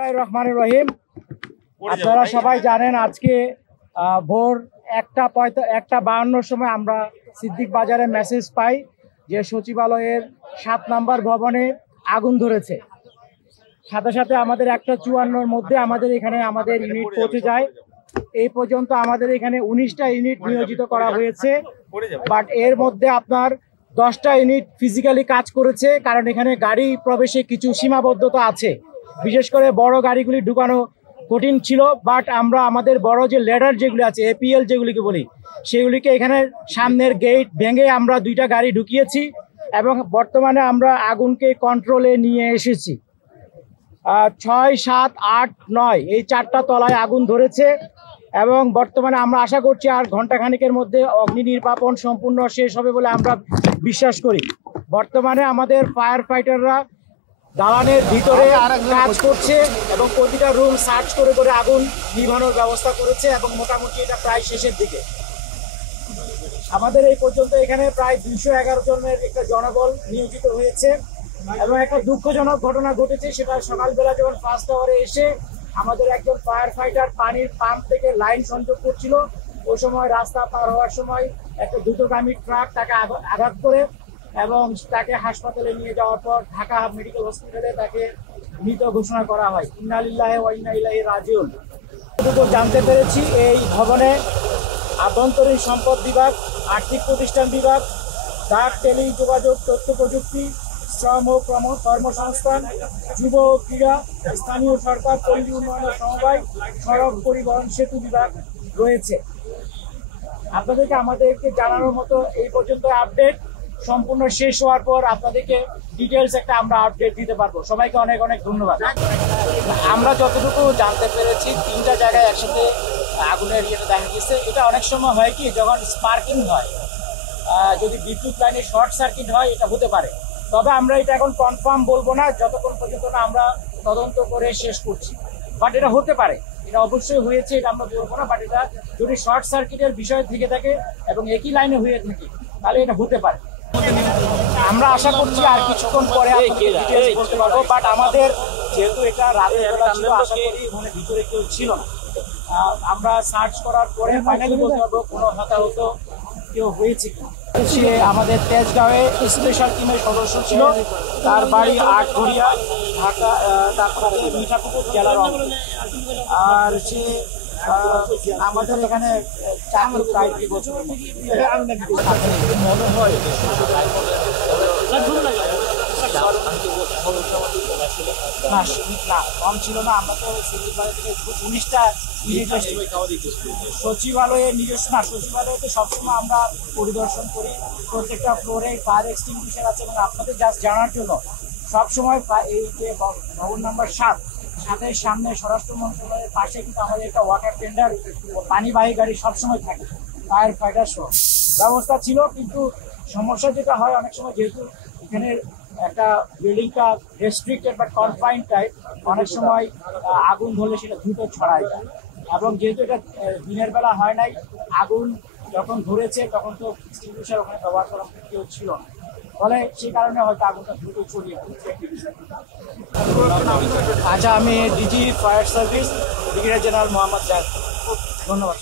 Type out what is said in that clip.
বিসমিল্লাহির রহমানির রহিম। আপনারা সবাই জানেন আজকে ভোর 1:52 সময় আমরা সিদ্দিক বাজারে মেসেজ পাই যে সচিবালয়ের 7 নম্বর ভবনে আগুন ধরেছে। সাথে সাথে আমাদের 1:54-র মধ্যে আমাদের এখানে আমাদের ইউনিট পৌঁছে যায়। এই পর্যন্ত আমাদের এখানে 19টা ইউনিট নিয়োজিত করা হয়েছে, বাট এর মধ্যে আপনার 10টা ইউনিট ফিজিক্যালি কাজ করেছে, কারণ এখানে গাড়ি প্রবেশে কিছু সীমাবদ্ধতা আছে। বিশেষ করে বড় গাড়িগুলি ঢুকানো কঠিন ছিল, বাট আমরা আমাদের বড় যে লেডার যেগুলি আছে, এপিএল যেগুলিকে বলি, সেগুলিকে এখানে সামনের গেট ভেঙে আমরা 2টা গাড়ি ঢুকিয়েছি এবং বর্তমানে আমরা আগুনকে কন্ট্রোলে নিয়ে এসেছি। 6, 7, 8, 9 এই 4টা তলায় আগুন ধরেছে এবং বর্তমানে আমরা আশা করছি আর ঘন্টাখানিকের মধ্যে অগ্নি নির্বাপন সম্পূর্ণ শেষ হবে বলে আমরা বিশ্বাস করি। বর্তমানে আমাদের ফায়ার ফাইটাররা দালানের ভিতরে কাজ করছে এবং প্রতিটা রুম সার্চ করে করে আগুন নিভানোর ব্যবস্থা করেছে এবং মোটামুটি এটা প্রায় শেষের দিকে। আমাদের এই পর্যন্ত এখানে প্রায় 211 জনের একটা জনবল নিয়োজিত হয়েছে এবং একটা দুঃখজনক ঘটনা ঘটেছে। সেটা সকালবেলা যখন ফার্স্ট আওয়ারে এসে আমাদের একজন ফায়ার ফাইটার পানির পাম্প থেকে লাইন সংযোগ করছিল, ওই সময় রাস্তা পার হওয়ার সময় একটা দ্রুতগামী ট্রাক তাকে আঘাত করে এবং তাকে হাসপাতালে নিয়ে যাওয়ার পর ঢাকা মেডিকেল হসপিটালে তাকে মৃত ঘোষণা করা হয়। ইন্না লিল্লাহি ওয়া ইন্না ইলাইহি রাজিউন। যতটুকু জানতে পেরেছি, এই ভবনে আভ্যন্তরীণ সম্পদ বিভাগ, আর্থিক প্রতিষ্ঠান বিভাগ, ডাক, টেলিযোগাযোগ, তথ্য প্রযুক্তি, শ্রম ও কর্মসংস্থান, যুব ও ক্রীড়া, স্থানীয় সরকার, পল্লী উন্নয়ন সমবায়, সড়ক পরিবহন, সেতু বিভাগ রয়েছে। আপনাদেরকে আমাদেরকে জানানোর মতো এই পর্যন্ত আপডেট। সম্পূর্ণ শেষ হওয়ার পর আপনাদেরকে ডিটেলস একটা আমরা আপডেট দিতে পারবো। সবাইকে অনেক অনেক ধন্যবাদ। আমরা যতটুকু জানতে পেরেছি 3টা জায়গায় একসাথে আগুনের ইয়েটা দেখা গেছে। এটা অনেক সময় হয় কি, যখন স্পার্কিং হয়, যদি বিদ্যুৎ লাইনে শর্ট সার্কিট হয়, এটা হতে পারে। তবে আমরা এটা এখন কনফার্ম বলবো না যতক্ষণ পর্যন্ত না আমরা তদন্ত করে শেষ করছি। বাট এটা হতে পারে, এটা অবশ্যই হয়েছে, এটা আমরা বলবো না। বাট এটা যদি শর্ট সার্কিটের বিষয় থেকে থাকে এবং একই লাইনে হয়ে থাকে, তাহলে এটা হতে পারে। আমরা আশা করছি আর কিছুক্ষণ পরে ডিটেইলস বলতে পারবো। বাট আমাদের যেহেতু এটা রাতের বেলা ছিল, আশা করি ওখানে ভিতরে কেউ ছিল না। আমরা সার্চ করার পরে ফাইনালি বলতে পারবো কোনো হতাহত কেউ হয়েছে কিনা। সে আমাদের তেজগাঁওয়ে স্পেশাল টিমের সদস্য ছিল, তার বাড়ি আটঘরিয়া, ঢাকা, তারপরে মিঠাপুকুর জেলার অংশ। আর সে আমাদের এখানে চাকরি প্রায় 2 বছর মনে হয় না, কম ছিল না। আমরা তো সচিবালয় থেকে 19টা সচিবালয়ে নিজস্ব না, সচিবালয়ে তো সবসময় আমরা পরিদর্শন করি। প্রত্যেকটা ফ্লোরে ফায়ার এক্সটিংগুইশার আছে এবং আপনাদের জাস্ট জানার জন্য সবসময় এই যে ভবন নাম্বার 7-এর সামনে স্বরাষ্ট্র মন্ত্রণালয়ের পাশে কিন্তু আমাদের একটা ওয়াটার টেন্ডার, পানিবাহী গাড়ি সবসময় থাকে, ফায়ার ফাইটার সহ ব্যবস্থা ছিল। কিন্তু সমস্যা যেটা হয় অনেক সময়, যেহেতু এখানে একটা বিল্ডিংটা রেস্ট্রিক্টেড বা কনফাইন্ড টাইপ, অনেক সময় আগুন ধরলে সেটা দ্রুত ছড়ায় যায়। এবং যেহেতু এটা দিনের বেলা হয় নাই, আগুন যখন ধরেছে তখন তো এক্সটিংগুইশার ওখানে ব্যবহার করার কেউ ছিল না, ফলে সেই কারণে হয়তো আগুনটা দ্রুত ছড়িয়ে পড়ছে। আচ্ছা, আমি DG fire service brigadier general Mohammad Zahid. ধন্যবাদ।